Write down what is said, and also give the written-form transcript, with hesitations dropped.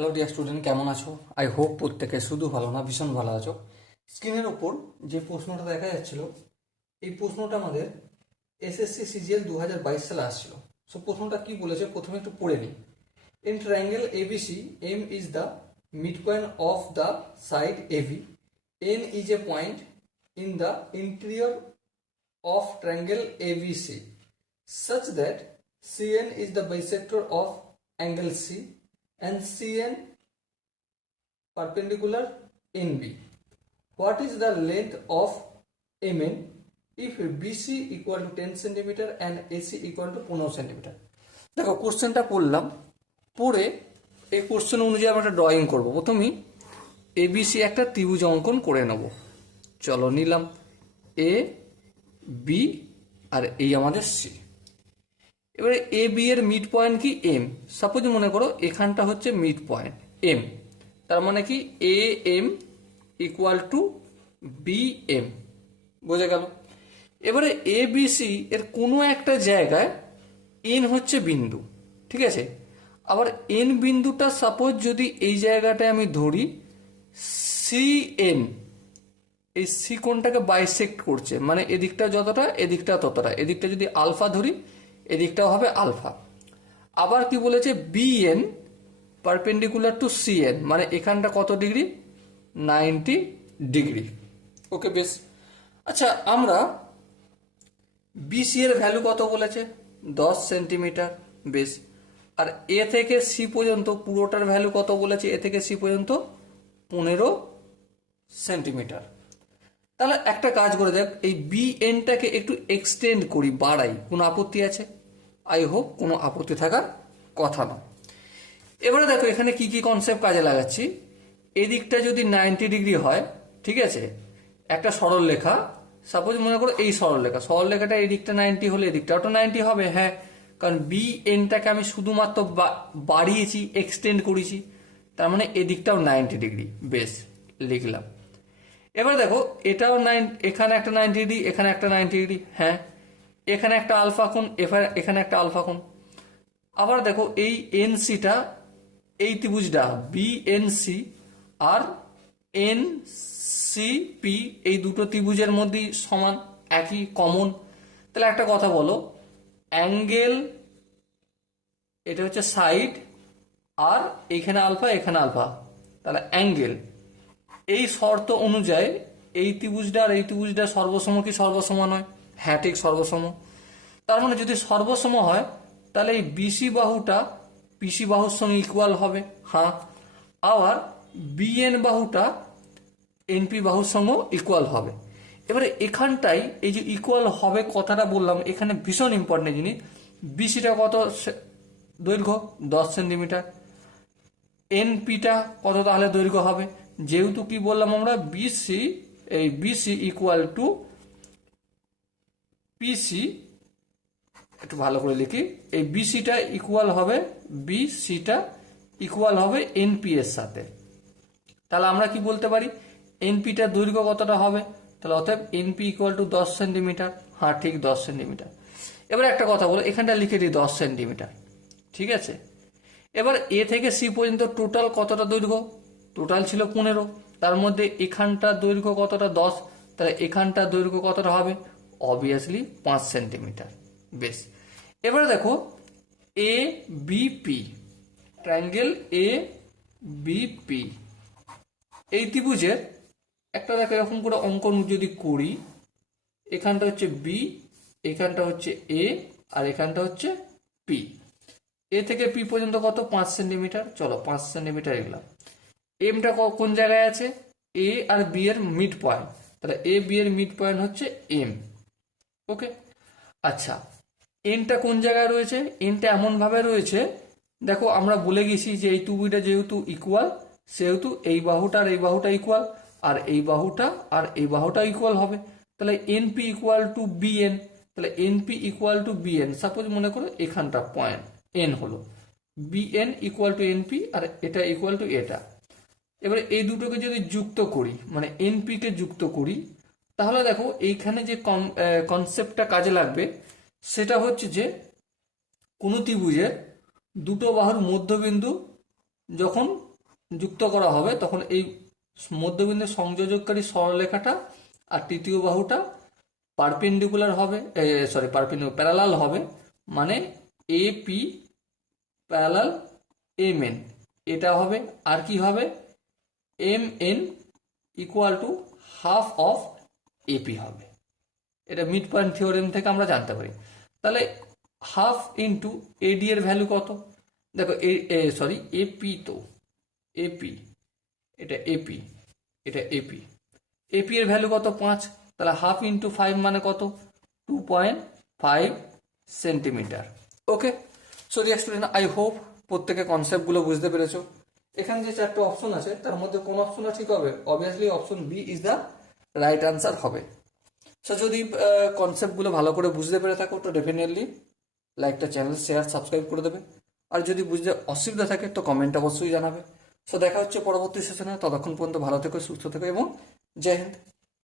Hello dear student, কেমন আছো? I hope প্রত্যেকে শুধু ভালো না, ভীষণ ভালো আছো। স্ক্রিনের ওপর যে প্রশ্নটা দেখা যাচ্ছিল, এই প্রশ্নটা আমাদের এসএসসি সিজিএল 2022 সালে আসছিল। সো প্রশ্নটা কি বলেছে প্রথমে একটু পড়ে নিই। In triangle ABC, M is the mid point of the side AB, N is a point in the interior of triangle ABC such that CN is the bisector of angle C and CN perpendicular NB. What is the length of MN if BC equal to 10 cm and AC equal to 15 cm? দেখো কোশ্চেনটা পড়লাম, পড়ে এই question অনুযায়ী আমরা একটা drawing করব। প্রথমেই এবিসি একটা ত্রিভুজ অঙ্কন করে নেব। চলো নিলাম এ বি আর এই আমাদের সি। এবারে এ বি এর মিড পয়েন্ট কি এম। সাপোজ মনে করো এখানটা হচ্ছে মিড পয়েন্ট এম, তার মানে কি A M equal to B M. বোঝা গেল? এবারে এ বি সি এর কোনো একটা জায়গায় এন হচ্ছে বিন্দু, ঠিক আছে? আবার এন বিন্দুটা সাপোজ যদি এই জায়গাটায় আমি ধরি সি এন, এই সি কোণটাকে বাইসেক্ট করছে, মানে এদিকটা যতটা এদিকটা ততটা, এদিকটা যদি আলফা ধরি এদিকটাও হবে আলফা। আবার কি বলেছে বিএন পারপেন্ডিকুলার টু সিএন, মানে এখানটা কত ডিগ্রি, 90 ডিগ্রি। ওকে বেশ। আচ্ছা আমরা বিসি এর ভ্যালু কত বলেছে, 10 সেন্টিমিটার। বেশ। আর এ থেকে সি পর্যন্ত পুরোটার ভ্যালু কত বলেছে, এ থেকে সি পর্যন্ত 15 সেন্টিমিটার। তাহলে একটা কাজ করে দেখ, এই বি এনটাকে একটু এক্সটেন্ড করি, বাড়াই। কোনো আপত্তি আছে? আই হোপ কোনো আপত্তি থাকার কথা না। এবারে দেখো এখানে কি কি কনসেপ্ট কাজে লাগাচ্ছি। এদিকটা যদি 90 ডিগ্রি হয়, ঠিক আছে, একটা সরল লেখা সাপোজ মনে করো এই সরলরেখাটা এদিকটা 90 হলে এদিকটাও তো 90 হবে। হ্যাঁ, কারণ বি এনটাকে আমি শুধুমাত্র বাড়িয়েছি, এক্সটেন্ড করেছি, তার মানে এদিকটাও 90 ডিগ্রি। বেশ, লিখলাম। এবার দেখো এটাও এখানে একটা 90 ডিগ্রি, এখানে একটা 90 ডিগ্রি। হ্যাঁ, এখানে একটা আলফা কোণ, এখানে একটা আলফা কোণ। আবার দেখো এই এনসিটা, এই ত্রিভুজটা বিএনসি আর এনসিপি, এই দুটো ত্রিভুজের মধ্যেই সমান, একই কমন। তাহলে একটা কথা বলো, অ্যাঙ্গেল এটা হচ্ছে সাইড, আর এখানে আলফা এখানে আলফা, তাহলে অ্যাঙ্গেল। এই শর্ত অনুযায়ী এই ত্রিভুজটা আর এই ত্রিভুজটা সর্বসম কি সর্বসম নয়? হ্যাঁ ঠিক, সর্বসম। তার মানে যদি সর্বসম হয় তাহলে এই বিসি বাহুটা পিসি বাহুর সঙ্গে ইকুয়াল হবে। হ্যাঁ, আবার বিএন বাহুটা এনপি বাহুর সঙ্গেও ইকুয়াল হবে। এবারে এখানটাই এই যে ইকুয়াল হবে কথাটা বললাম, এখানে ভীষণ ইম্পর্টেন্ট জিনিস। বিসিটা কত দৈর্ঘ্য, 10 সেন্টিমিটার। এনপিটা কত তাহলে দৈর্ঘ্য হবে, যেহেতু কি বললাম আমরা বিসি, এই বিসি ইকুয়াল টু পিসি। একটু ভালো করে লিখি, এই বিসিটা ইকুয়াল হবে, বিসিটা ইকুয়াল হবে এনপি এর সাথে। তাহলে আমরা কি বলতে পারি, এনপিটার দৈর্ঘ্য কতটা হবে, তাহলে অতএব এনপি ইকুয়াল টু 10 সেন্টিমিটার। হ্যাঁ ঠিক, 10 সেন্টিমিটার। এবার একটা কথা বলো, এখানটা লিখে দিই 10 সেন্টিমিটার, ঠিক আছে। এবার এ থেকে সি পর্যন্ত টোটাল কতটা দৈর্ঘ্য, টোটাল ছিল 15, তার মধ্যে এখানটার দৈর্ঘ্য কতটা, 10, তাহলে এখানটার দৈর্ঘ্য কতটা হবে, অবভিয়াসলি 5 সেন্টিমিটার। বেশ। এবারে দেখো এ বিপি, ট্রায়াঙ্গেল এ বিপি, এই ত্রিভুজের একটা দেখো এরকম করে অঙ্কন যদি করি, এখানটা হচ্ছে বি, এখানটা হচ্ছে এ, আর এখানটা হচ্ছে পি। এ থেকে পি পর্যন্ত কত, 5 সেন্টিমিটার। চলো 5 সেন্টিমিটার এগুলাম। এমটা কোন জায়গায় আছে, এ আর বি এর মিড পয়েন্ট, তাহলে এ বি এর মিড পয়েন্ট হচ্ছে এম। ওকে। আচ্ছা, এনটা কোন জায়গায় রয়েছে, এনটা এমন ভাবে রয়েছে, দেখো আমরা বলে গেছি যে এই ত্রিভুজটা যেহেতু ইকুয়াল, সেহেতু এই বাহুটা আর এই বাহুটা ইকুয়াল, আর এই বাহুটা আর এই বাহুটা ইকুয়াল হবে। তাহলে এনপি ইকুয়াল টু বিএন, তাহলে NP equal to BN. Suppose মনে করো এখানটা পয়েন্ট এন হলো, বিএন ইকুয়াল টু এনপি, আর এটা ইকুয়াল টু এটা। এবারে এই দুটোকে যদি যুক্ত করি, মানে এনপি কে যুক্ত করি, তাহলে দেখো এইখানে যে কনসেপ্টটা কাজে লাগবে সেটা হচ্ছে যে কোনো ত্রিভুজের দুটো বাহুর মধ্যবিন্দু যখন যুক্ত করা হবে তখন এই মধ্যবিন্দু সংযোজককারী সরলরেখাটা আর তৃতীয় বাহুটা পারপেন্ডিকুলার হবে, প্যারালাল হবে, মানে এপি প্যারালাল এম এন, এটা হবে। আর কি হবে, M N equal to half of AP হবে। এটা মিড পয়েন্ট থিওরেম থেকে আমরা জানতে পারি। তাহলে হাফ ইন্টু এডি এর ভ্যালু কত, দেখো এপি, তো এপি, এটা এপি, এটা এপি, এপি এর ভ্যালু কত 5, তাহলে হাফ ইন্টু 5 মানে কত 2.5 centimetre. Okay, so dear student, I hope প্রত্যেকে কনসেপ্টগুলো বুঝতে পেরেছো। এখানে যে 4টা অপশন আছে তার মধ্যে কোন অপশনটা ঠিক হবে, obviously option B is the right answer হবে। সো যদি কনসেপ্টগুলো ভালো করে বুঝতে পেরে থাকো তো ডেফিনেটলি লাইকটা, চ্যানেল শেয়ার, সাবস্ক্রাইব করে দেবে। আর যদি বুঝতে অসুবিধা থাকে তো কমেন্ট অবশ্যই জানাবে। সো দেখা হচ্ছে পরবর্তী সেশনে, ততক্ষণ পর্যন্ত ভালো থেকো, সুস্থ থেকো এবং জয় হিন্দ।